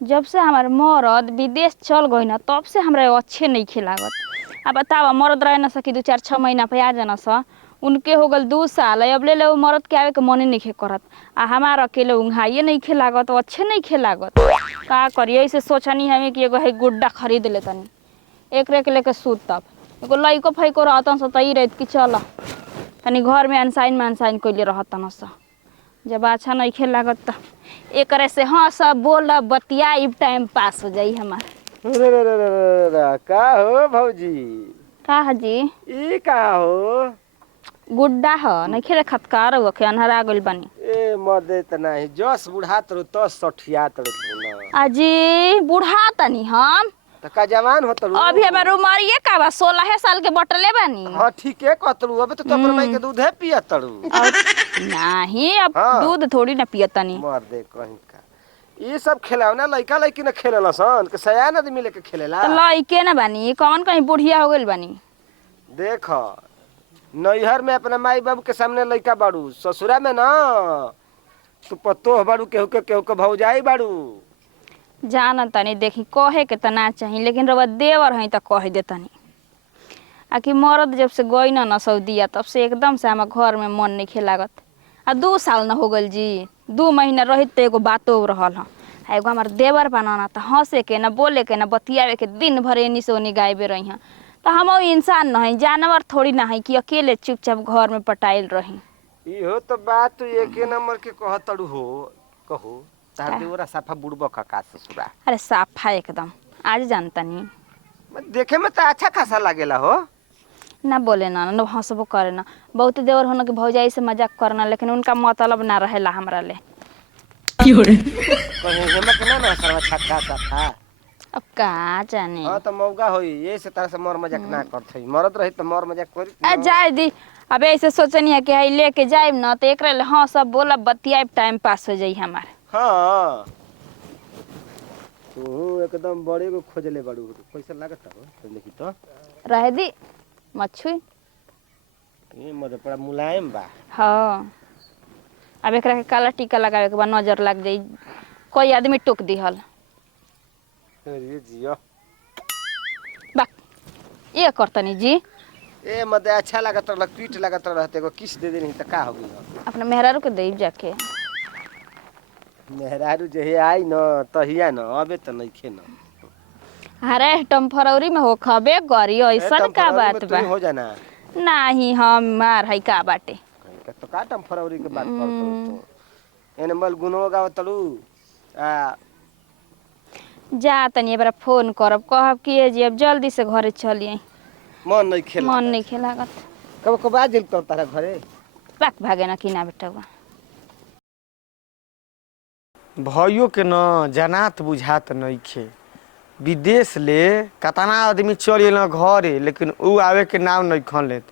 जब से हमार मरद विदेश चल गई ना तब से हमरा अच्छे नहीं खिलागत। अब बतावा मरद रहे न सकी 2 4 6 महीना पे आ जाना सा। उनके हो गल 2 साल अब ले वो मरद के आवे के मने नहीं करत। आ हमार अकेले उंघाइए नहीं खिलागत अच्छे नहीं खिलागत। का करिए ऐसे सोचनी हमें कि एगो है गुड्डा खरीद लेतनी एक रे के लेके सूत तब एगो लइको फैको रहतन स तई रहत कि चल तनी घर में अनसाइन कइले रहतन स। जब अच्छा नहीं खेल लागत त एक से हाँ सब बोल बतिया टाइम पास हो जाई हमार। का हो भौजी? का हजी? ई का हो? गुड्डा ह नहीं खेले खतकार हो के अनहरा गइल बानी। ए मदे त नाही जस बुढ़ात रो तस सठियात रो ना। अजी बुढ़ा तनी हम त का जवान होत रो? अभी हमार उमरिए का बा 16 साल के बटले बानी। हां ठीके कहतलू अबे तो अपन माई के दूध है पियत रू। नहीं अब हाँ। दूध थोड़ी ना पियतनी। मर दे कहीं का ये सब खिलौना लइका लइकी न खेलेला सन के सयान आदमी लेके खेलेला। त लइके ना बानी कौन कहीं बुढ़िया हो गइल बानी। देख नैहर में अपना माई बाबू के सामने लइका बाड़ू ससुरा में ना तू पतो बाड़ू केहू के भौजाई बाड़ू। जान तनी देखी कहे के त ना चाही लेकिन रवा देवर है त कह दे तनी। आकि मरद जब से गई ना सऊदिया तब से एकदम से हमार घर में मन नहीं खेलागत। आ 2 साल न हो गल जी 2 महीना रहित एगो बातो रहल ह। एगो हमार देवर बनाना त हंसे के न बोले के न बतियावे के दिन भर एनी से ओनी गायबे रही हैं। त हम इंसान नहीं जानवर थोड़ी ना है कि अकेले चुपचाप घर में पटाइल रही। इहो तो बात तू एके नंबर के कहतड़ू हो कहो तार देवरा साफा बुड़बा का ससुरा। अरे साफा एकदम आज जानता नहीं देखे में तो अच्छा खासा लागेला हो। ना बोले ना न हंसबो करे ना बहुत देवर होना के भौजाई से मजाक करना लेकिन उनका मतलब ना रहेला हमरा ले। कहीं हेमा के ना सरवा छक्का साफा। अब का जाने। हां तो मौगा होई ये से तरह से मर मजाक ना करथई मरद रही तो मर मजाक करी। आ जाए दी अब ऐसे सोचनी है कि हई लेके जाइब ना तो एकरे ले हाँ सब बोला बतियाइब टाइम पास हो जाई हमार। हां तू एकदम बड़े को खोजले बाड़ू पैसा लागत हो देखी तो रहे दी मछुई ये मत बड़ा मुलायम बा। हाँ अब एकरा के काला टीका लगावे के बाद नजर लग जाई कोई आदमी टोक दिहल। अरे जियो बा ये करतनी जी ए मत अच्छा लागत रह पीठ लागत रहते को किस दे देनी त का हो गई अपने मेहरारू के देब जाके। मेहरारू जहे आई न तहिया न अबे त नइखे न। अरे टम्फरौरी में हो खबे करी ऐसन का बात बा हो जाना नहीं हम मार है का बाटे तो का टम फरवरी के बात करतो तो एने मल गुनो गाव तलू आ जा तनी बार फोन करब कहब कि जी अब जल्दी से घरे चलिए मन नहीं खेला मन नहीं खेलागत। कब आ जिल तो तारा घरे पाक भागे ना कि ना बेटा भाइयों के न जनात बुझात नइखे विदेश ले कतना आदमी चल गेल घरे लेकिन उ आवे के नाम नहीं खन लेत।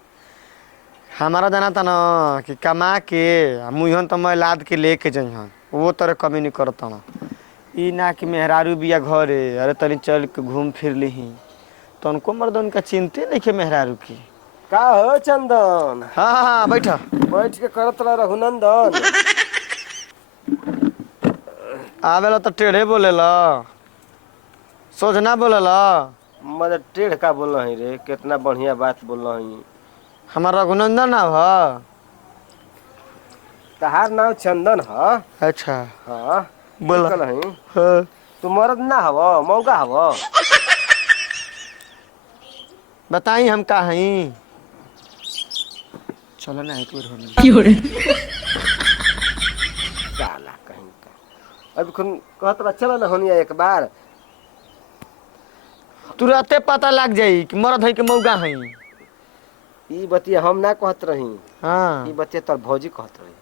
हमारा जाना था न कि कमा के मुहन तो मैं लाद के लेके जइहन वो तरह कमी नहीं करता ना ई ना कि मेहरारू बिया घरे अरे तनी चल के घूम फिर लीही तो उनको मर्दन का चिंते नहीं के मेहरारू की। का हो चंदन? हाँ बैठ बैठ के करत रह रघुनंदन आवेला तो टेढ़े बोलेला सोझना बोलेला मदर टेढ़ का बोल रही रे कितना बढ़िया बात बोल रही। हमारा रघुनंदन नाम है। तहार नाम चंदन है। अच्छा हाँ बोला नहीं हाँ। तू मर्द ना हवा मौगा हवा बताई हम का हई चलो ना एक बार साला कहीं का अब कहत रहा चलो ना होनिया एक बार तुरंते पता लग जाई कि मर्द है कि मौगा है। ई बतिया हम ना कहत रही हाँ ई बतिया तोर भौजी कहत रही।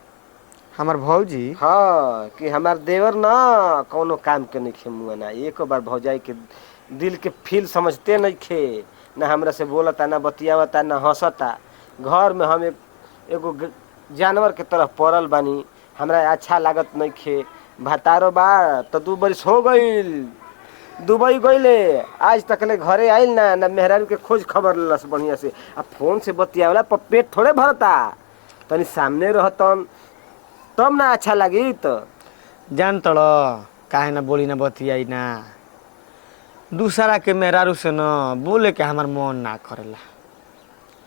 हमार भौजी हाँ कि हमार देवर ना कोनो काम के नहीं खे मुआ ना एक बार भौजाई के दिल के फील समझते नहीं खे ना हमरा से बोलता ना बतियावता ना हंसता। घर में हम एगो जानवर के तरह पड़ल बानी हमरा अच्छा लागत नहीं खे। भतारो बा तो 2 बरिस हो गईल दुबई गईले आज तक ले घरे आइल ना ना मेहरारू के खोज खबर लस बढ़िया से आ फोन से बतियावला पर पेट थोड़े भरता तनी सामने रहतन तब ना अच्छा लगी। तो जान तड़ काहे ना बोली ना बतियाई ना। दूसरा के मेहरारू से न बोले के हमार मन ना करेला।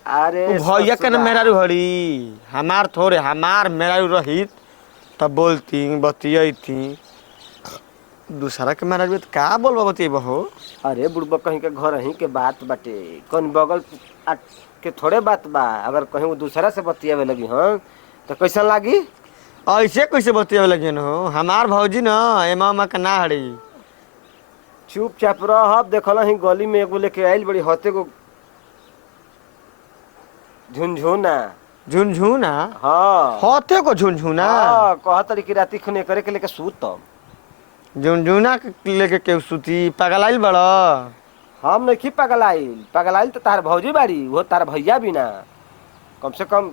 अरे उ भैया के न ससुरा। मेहरारू हड़ी, हमार थोड़े, हमार मेहरारू रहित तब बोलती बतियती। दूसरा के मेहरारू त का बोलबा बतियबा हो। अरे बुढ़बा कहीं के घर ही के बात बाटे, कौन बगल के थोड़े बात बा। अगर कहीं वो दूसरा से बतियावे लगी हाँ तो कैसन लागी। ऐसे कैसे बतियावे लगे हो, हमार भौजी न एमा उमा के ना हड़ी। चुपचाप रह। देखल ही गली में एगो लेके आइल बड़ी हते गो झुनझुना। झुनझुना? हाँ होते को झुनझुना? हाँ कहतरी कि राती खुने करे के लेके सूतम। झुनझुना के लेके केहू सुती? पगलाइल बड़ा? हम नहीं पगलाइल, पगलाइल तो तार भौजी बाड़ी, वो तार भैया भी ना। कम से कम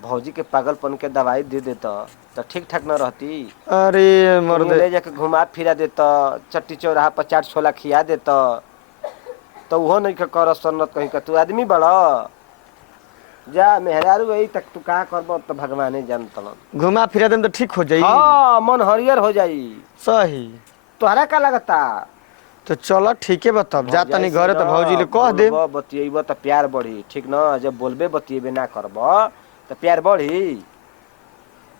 भौजी के पागलपन के दवाई दे देता तो ठीक ठाक न रहती। अरे मर्द, ले जाके घुमा फिरा देता, चट्टी चौराहा पर चाट छोला खिया देता तो वो नहीं के कर सन्नत। कहीं का तू आदमी बड़ा जा मेहरारू वही तक तू का करब तो भगवाने जानता। घुमा फिरा देम तो ठीक हो जाई। हाँ मन हरियर हो जाई। सही। तोहरा का लगता? तो चलो ठीक है बताब, जा तनी घरे तो भौजी ले कह दे। बतियब तो प्यार बढ़ी, ठीक न? जब बोलबे बतियबे ना करब तो प्यार बढ़ी।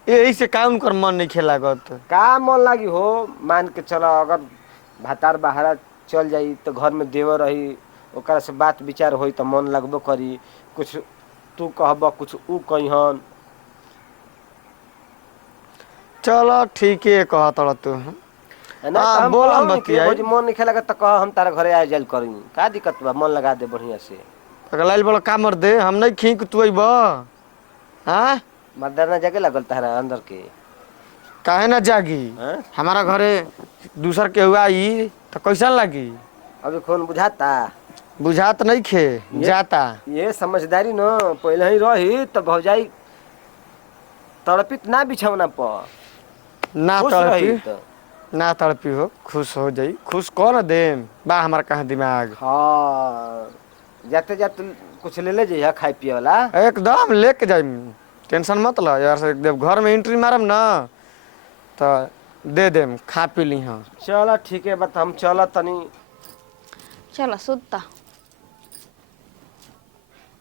यही से का उनकर मन नहीं खेलागत। का मन लागी हो? मान के चलो अगर भातार बाहर चल जाई तो घर में देवर रही, ओकरा से बात विचार होई तो मन लगबो करी। कुछ तू कहब कुछ ऊ कहिहन। चलो ठीक है कहत तू। ना तो हम बोल कहब कि बतियाई। भौजी मन नहीं खेला तो कह हम तारा घरे आ जाइल करी। का दिक्कत बा? मन लगा दे बढ़िया से। पगलाइल बड़ा का मर दे, हम नहीं खींच तू अइब। हाँ मर्दाना जगे लगल तारा अंदर के। काहे ना जागी? हाँ? हमारा घरे दूसर के हुआ आई तो कैसन लगी? अभी खून बुझाता? बुझात नहीं खे जाता। ये समझदारी न पहले ही रही तो भौजाई तड़पित ना बिछौना पर। ना खुश रही तड़पी, तो। ना तड़पी हो, खुश हो जाई। खुश कौन दे बा हमारा कहाँ दिमाग। हाँ जाते जाते कुछ ले ले जाइए खाए पिए वाला। एकदम लेके जाई, टेंशन मत लो यार। से जब घर में एंट्री मारम ना तो दे देम, खा पी ली। हाँ चलो ठीक है बत हम चल तनी। चल सुता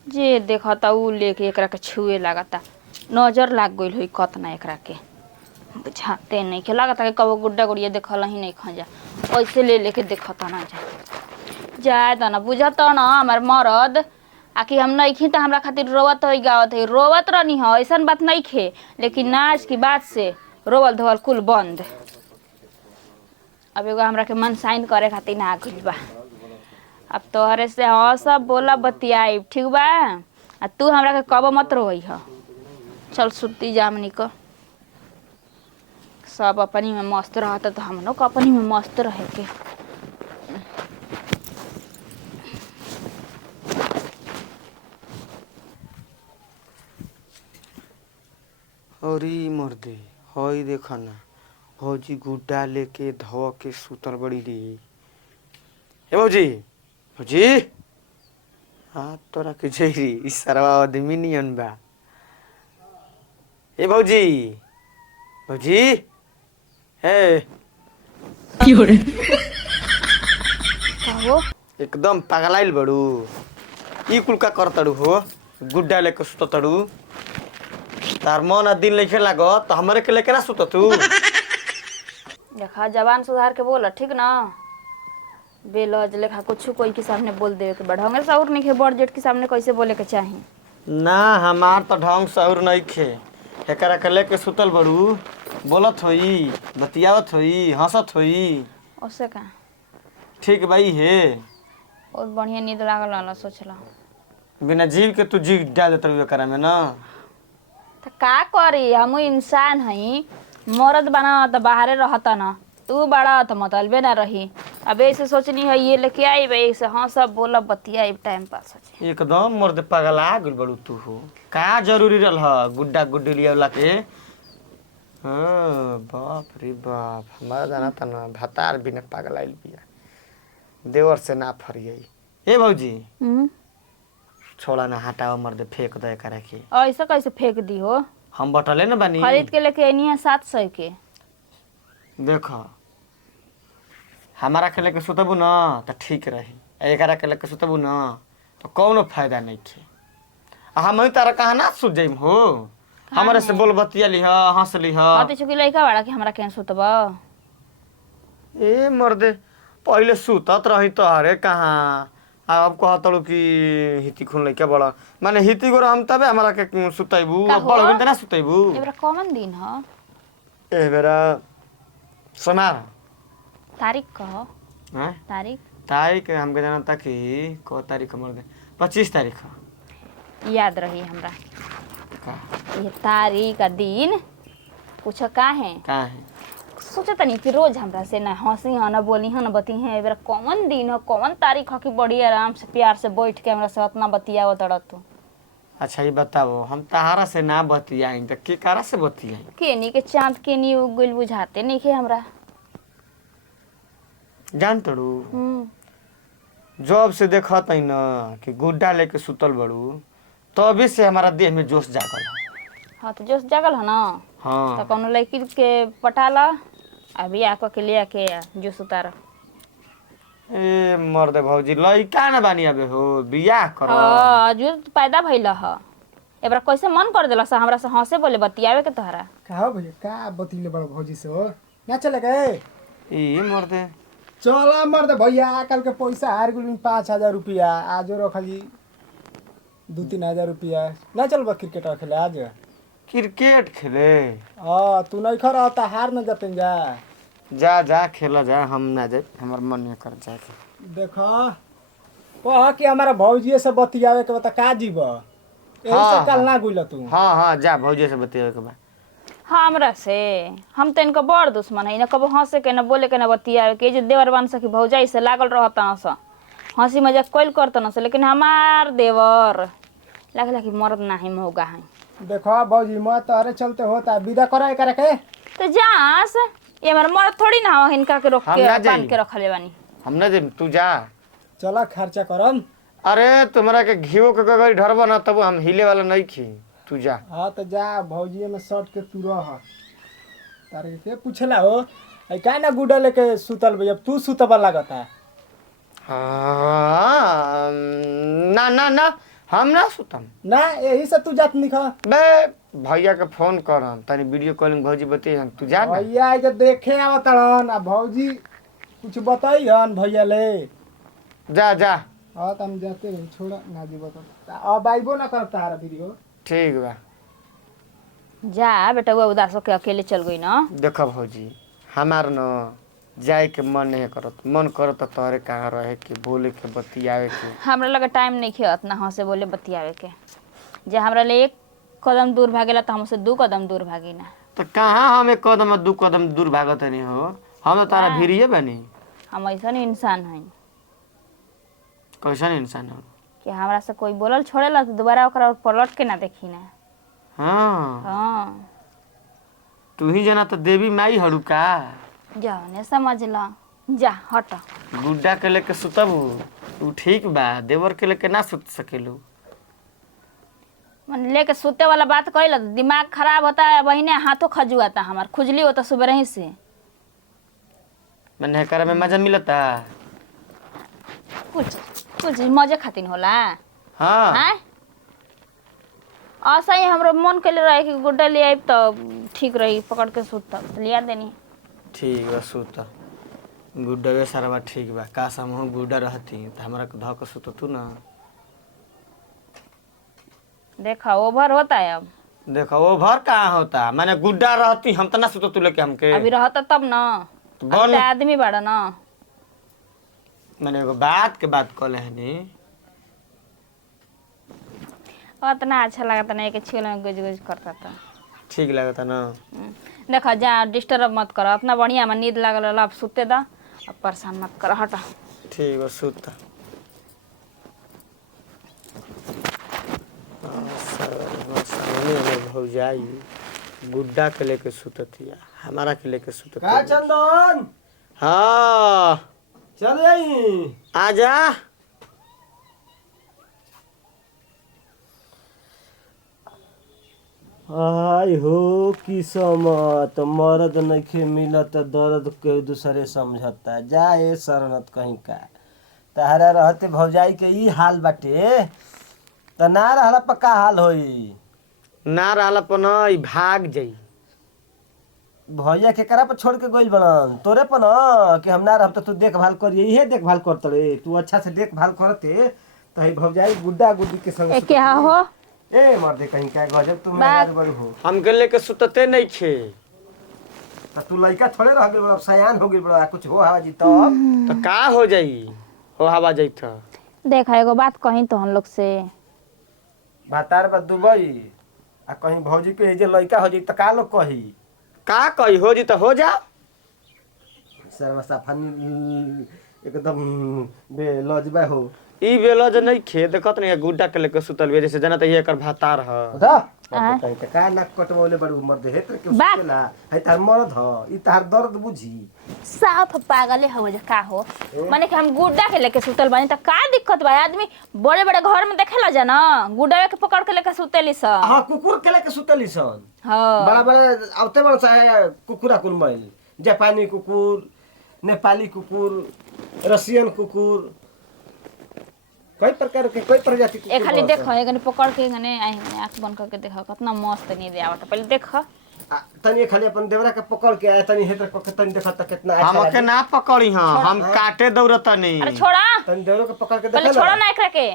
जे देखता उ लेके एकरा के छुए लागता। नजर लाग गइल होई कतना एकरा के, बुझाते नहीं के लागता कि कबो गुड्डा गुड़िया देखल ही नहीं खजा, ऐसे ले लेके देखता ना जा जाए त ना बुझता ना हमार मरद। आखिर हम नहीं खी तो हमरा खातिर रोवत होई गावत है, रोवत रहनी हो ऐसन बात नहीं खे, लेकिन आज की बात से रोवल धोवल कुल बंद। अब एगो हमरा के मन साइन करे खातिर ना गइल बा। अब तोहरे से हाँ सब बोला बतियाई, ठीक बा? आ तू हमरा के कब मत रोई ह। चल सुती जामनी को, सब अपनी में मस्त रहता तो हम लोग अपनी में मस्त रहे के। अरे मर्दे, हई देखा ना भौजी गुड्डा लेके धो के सुतल बड़ी रे। हे भौजी, भौजी हाँ तोरा के जैरी इस सरवा आदमी नियन बा। ए भौजी, भौजी हे हो एकदम पगलाइल बड़ू। ई कुल का करतड़ू हो, गुड्डा लेके सुततड़ू? तार मन आ दिल नहीं लागो तो हमारे के लेके ना सुत तू? देखा जबान सुधार के बोला, ठीक ना? बेलज लेखा कुछ कोई के सामने बोल देवे के बढ़ हमें सौर नहीं खे, बड़ जेठ के सामने कैसे बोले के चाही? ना हमार तो ढंग सौर नहीं खे। एकरा के लेके सुतल बड़ू, बोलत होई, बतियावत होई, हंसत होई। ओसे का ठीक भाई है, बहुत बढ़िया नींद लागल रहला, सोचला बिना जीव के तू जीव डाल देत रही एकरा में ना। तो का करी, हम इंसान हई, मर्द बना तो बाहरे रहता ना, तू बड़ा तो मतलबे ना रही। अब ऐसे सोचनी है ये लेके आई भाई से हाँ सब बोला बतिया टाइम पास हो। एकदम मर्द पगला गेल बड़ू तू हो। का जरूरी रहल ह गुड्डा गुड्डी लियावला के? हाँ बाप रे बाप, हमारा जाना था ना भतार बिना पगलाइल बिया, देवर से ना फरियई। ए भौजी छोड़ा ना, हटाओ मर्द, फेंक दे करे के। ऐसा कैसे फेंक दी हो? हम बटले ना बानी। खरीद के लेके आनी है 700 के। देखो हमारा के लेके सुतबू न तो ठीक रही, एकरा के लेके सुतबू न तो कौनो फायदा नहीं थे। हम तारा कहाँ ना सुत जाइम हो, हमारे से बोल बतिया लिह हंस लिह। अति चुकी लइका बाड़ा कि हमरा केन सुतब। ए मर्दे पहले सुतत रही तो अरे कहाँ, अब कहतलू कि हिती खून लइका बड़ा माने हिती गोर हम तबे हमरा के सुतैबू, अब बड़ होबे त ना सुतैबू। एबरा कौन दिन ह? ए बेरा समार तारीख कह। हैं तारीख तारीख हमके जानता कि को तारीख मर्दे 25 तारीख याद रही हमरा। का ये तारीख आ दिन कुछ का है? सोचा तनी कि रोज हमरा से ना हंसी ह ना बोली ह ना बती है। एबरा कौन दिन ह कौन तारीख ह कि बड़ी आराम से प्यार से बैठ के हमरा से उतना बतियावत तू। अच्छा ये बताओ हम तहारा से ना बतियाई त के कारा से बतियाई? केनी के चांद केनी उग गइल बुझाते नहीं खे हमरा। जान तड़ू जब से देखत है न कि गुड्डा लेके सुतल बड़ू तभी से हमारा देह में जोश जागल है। हाँ तो जोश जागल है ना। हाँ तो कौनो लड़की के पटाला अभी आको के लिए के जोश उतार। ए मर्दे भौजी लइका न बानी अबे हो बियाह कर। हाँ जो पैदा भइल ह। एबरा कैसे मन कर देला सा हमरा से हंसे बोले बतियावे के तोहरा। का भैया का बतिले बड़ा भौजी से हो ना चले गए? ए मर्दे चला मर्द भैया कल के पैसा हार गुल 5,000 रुपया आज रखली 2-3 रुपया ना चल बा क्रिकेट खेले आज। क्रिकेट खेले तू नहीं खरा था हार न जतन जा। जा जा खेला जा, हम ना जाए हमार मन नहीं कर जाए। देखो कह कि हमारा भौजी से बतियावे के बता का जीव यही हाँ, से कल ना गुल तू। हाँ हाँ जा भौजी से बतियावे के बा। हाँ हमरा से हम तो इनका बड़ दुश्मन है। न कबो हंसे के न बोले के न बतियावे के। जे देवर बन सकी भौजाई से लागल रहता स हंसी मजाक कोइल करता न से, लेकिन हमार देवर लगला कि मर्द नाही मौगा है। देखो भौजी मैं तोहरे चलते होता विदा करे करे के तो जास ये हमार मर्द थोड़ी ना हो इनका के रोक हम के ना जाई। बांध के रखले बानी। हम ना जाए तू जा। चला खर्चा करम। अरे तुम्हारा के घीओ के गगरी ढरबा ना तब हम हिले वाला नहीं खी, तू जा। हाँ तो जा भौजी में शर्ट के तू रह तारे के पूछला हो ऐ का ना गुडा लेके सुतल भैया तू सुतबा लागता। हाँ ना ना ना हम ना सुतम ना यही से तू जात निखा बे भैया के फोन करम तनी वीडियो कॉलिंग भौजी बतियन तू जा ना। भैया आई तो देखे आवतड़न आ भौजी कुछ बताइहन भैया ले। जा जा हाँ तो हम जाते हैं छोड़ा ना जी बता अब आइबो ना करता तारा वीडियो। ठीक बा जा बेटा वो उदास होके अकेले चल गई ना। देखो भौजी हमार न जाए के मन नहीं करत, मन करत तोहरे कहाँ रहे के बोले के बतियावे के। हमरा लगे टाइम नहीं खे उतना हंसे बोले बतियावे के। जे हमरा ले 1 कदम दूर भागेला तो हमसे 2 कदम दूर भागी ना। तो कहाँ हम 1 कदम 2 कदम दूर भागत नहीं हो, हम तो तारा भिड़िए बनी। हम ऐसा इंसान है कैसन इंसान हो कि हमरा से कोई बोलल छोड़ेला तो दोबारा ओकरा और पलट के ना देखी ना। हाँ हाँ तू ही जना तो देवी माई हड़ू का। जाओ ने समझ ला जा हट। गुड्डा के लेके सुतबू तू ठीक बा, देवर के लेके ना सुत सकेलू। मन लेके सोते वाला बात कहला तो दिमाग खराब होता है। बहिने हाथों खजुआता हमार खुजली होता सुबह ही से। मैंने करे में मजा मिलता। कुछ कुछ मजे खातिर होला। हाँ हैं ऐसा ही हमरो मन के लिए रहे कि गुड्डा ले आइब तो ठीक रही पकड़ के सुत लिया देनी। ठीक बा सुत गुड्डा सारा ठीक बा। काश हम गुड्डा रहती तो हमारा धो के सुत तू ना। देखा ओवर होता है अब। देखो वो भर कहाँ होता, मैंने गुड्डा रहती हम तो ना सुत तू लेके हमके। अभी रहता तब ना तो अब बोल तो आदमी बड़ा ना। मैंने एगो बात के बात कहले हनी। उतना अच्छा लगता नहीं कि छील में गुज गुज करता था। ठीक लगता ना। देखा जा डिस्टर्ब मत कर अपना बढ़िया में नींद लागल अब सुते दा अब परेशान मत कर हटा। ठीक बा सुत। भौजाई गुड्डा के लेके सुततिया हमारा के लेके का सुततिया। चंदन हाँ चल आई। आजा। आय हो किस्मत मर्द नइखे मिलत दर्द के दूसरे समझता जाए शरणत कहीं का तहरा रहते भौजाई के ई हाल बाटे त ना रहला पक्का हाल होई। ना रहला पर न ई भाग जाई। भैया केकरा पर छोड़ के गइल बनन तोरे पर न कि हम ना रहब त तू देखभाल करिए इहे देखभाल करत रे तू अच्छा से देखभाल करते त ही भौजाई गुड्डा गुड्डी के संग ए क्या हो ए मर्दे कहीं का गजब तू मेहराज बड़ हो। हमके लेके सुतते नहीं खे। त तू लइका थोड़े रह गेल बड़ा सयान हो गेल बड़ा कुछ हो हवा जी तब तो का हो जाई हो हवा जाई था। देख एगो बात कहीं तो हम लोग से भातार बा दुबई आ कहीं भौजी के जे लइका हो जी त का लोग कही का कही हो जी तो हो जा। सर्व साफानी एकदम बेलजबा हो ई बेलज नहीं खे देखत नहीं गुड्डा के लेके सुतल बे जैसे जना त ये एकर भातार ह। दा कहीं त का नाक कटवले बड़ उमर दे हेतर के बात। सुतेला है तार मरद ह ई तार दर्द बुझी साफ पागले हो जा का हो माने कि हम गुड्डा के लेके सुतल बानी त का दिक्कत बा आदमी बड़े बड़े घर में देखेला जा ना गुड्डा के पकड़ के लेके सुतेली स हां कुकुर के लेके सुतली सन हां बड़ा बड़ा आवते बड़ सा कुकुरा कुल मैल जापानी कुकुर नेपाली कुकुर रसियन कुकुर कई प्रकार के कई प्रजाति के ए खाली कुकुर देखो एगने पकड़ के गने आई आंख बंद करके देखो कितना मस्त नींद आवत पहले देखो तनी खाली अपन देवरा के पकड़ के आया तनी हेतर के तनी देखा त कितना अच्छा हमके लागी। ना पकड़ी हां हम काटे दौड़तनी। अरे छोड़ा तनी देवरो के पकड़ के पहले देखा छोड़ा ना एकरा के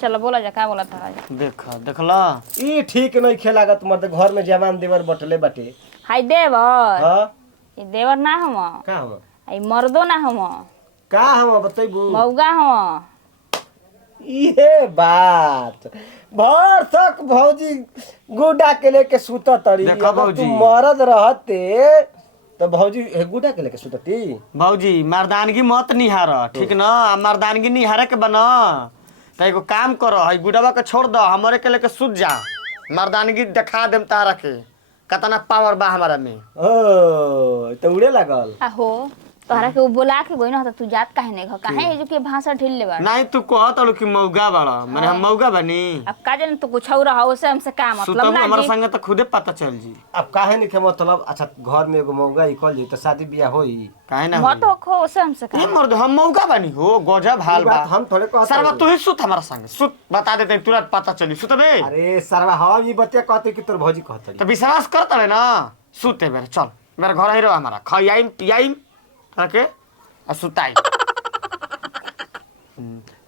चलो बोला जा का बोला था देखला ई ठीक नहीं खेलागत मर्द घर में जवान देवर बटले बाटे हाय देवर हां ई देवर ना हम का हम आई मर्दो ना हम का हम बतैबू मौगा हम इहे बात भर तक भौजी गुड्डा के लेके सुत तड़ी देखा अगर भौजी। तू मरद रहते तो भौजी गुड्डा के लेके सुतती भौजी मर्दानगी मत निहार ठीक न मर्दानगी निहारे के बना त एगो काम करो है गुडवा के छोड़ दो हमरे के लेके सुत जा मर्दानगी दिखा देम तारा के कतना पावर बा हमारा में। ओ तो उड़े लागल आहो तोहरा के उ बोला के गई ना त तू जात काहे नहीं काहे है जो के भाषा ढिल ले बा नहीं तू कहत हलो कि मौगा बाड़ा माने हम मौगा बनी अब का जाने तू कुछ और रहा उसे हमसे का मतलब सुतब ना हमारा जी संगे तो खुदे पता चल जी। अब काहे नहीं के मतलब अच्छा घर में एगो मौगा इकल जी तो शादी बियाह होई काहे ना मत हो खो उसे हमसे का ये मर्द हम मौगा बनी हो गजब हाल ई बा। बात हम थोड़े कहत सरवा हई। तू ही सुत हमारा संगे सुत बता देते तुरंत पता चली सुतबे अरे सरवा हम ई बतिया कहते कि तोर भौजी कहत तो विश्वास कर तले ना सुते मेरे चल मेरे घर ही रहो हमारा खियाई पियाई रखे आ सुताई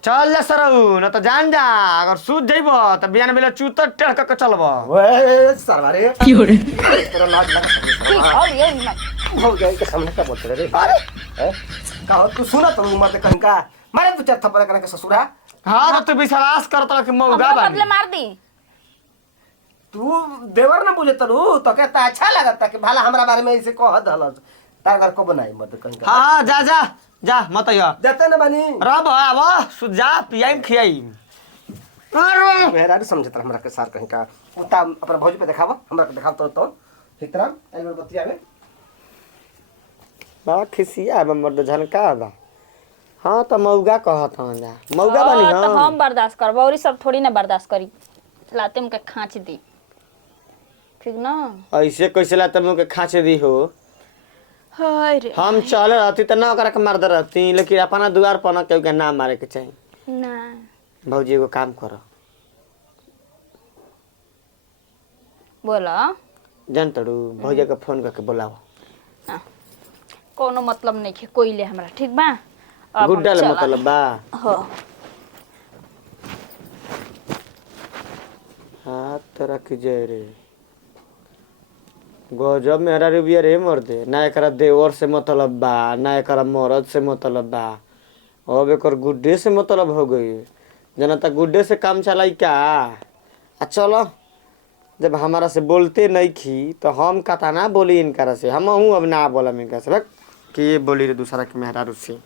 चल जा सरऊ न तो जान जा अगर सूत जइबो तो बियान बेला चूतर टेढ़ के चलबो। ओए सरवा रे की हो रे तेरा लाज लगा ठीक और ये ना भौजाई के सामने क्या बोलते रे अरे हैं? का हो तू सुना तो उमर ते कहीं का मारे तू चार थप्पड़ करके ससुरा हाँ तो तू विश्वास कर तले कि मौगा हमरा बानी बदले मार दी तू देवर ना बुझे तरू तो कहता अच्छा लगता कि भला हमरा बारे में ऐसे कह दलस तार घर को बनाई मत कहीं का हाँ जा जा जा मत या देते ना बनी रब आव सुत जा पियाई खियाई अरे मेरा भी समझत हमरा के सार कहीं का उता अपना भौजी पे दिखावा हमरा के दिखाव तो ठीक तरह एक बार बतिया में बा खिसिया बा मर्द झलका बा। हाँ तो मौगा कहत हन जा मौगा बानी हाँ, तो हां हम बर्दाश्त करबो और ई सब थोड़ी ना बर्दाश्त करी लाते मुके खांच दी ठीक ना ऐसे कैसे ला तुम के खांचे दी हो हाय रे हम चले रहती तो ना ओकरा के मार दे रहती लेकिन अपना दुआर पर ना केहू के ना मारे के चाहिए। ना भौजी एगो काम करो बोला जान तड़ू भौजी के फोन करके बुलाओ कोनो मतलब नहीं है कोई ले हमरा ठीक बा अब हम गुड्डा ले चला। मतलब बा। हो हाँ तरह की जय रे गजब मेरा रुबिया रे मर्दे ना एकरा देवर से मतलब बा ना एकरा मर्द से मतलब बा अब एकर गुड्डे से मतलब हो गई जना तक गुड्डे से काम चलाई क्या आ चलो जब हमारा से बोलते नहीं खी तो हम कता ना बोली इनकरा से हम हूँ अब ना बोला इनका से कि ये बोली रे दूसरा के मेहरा से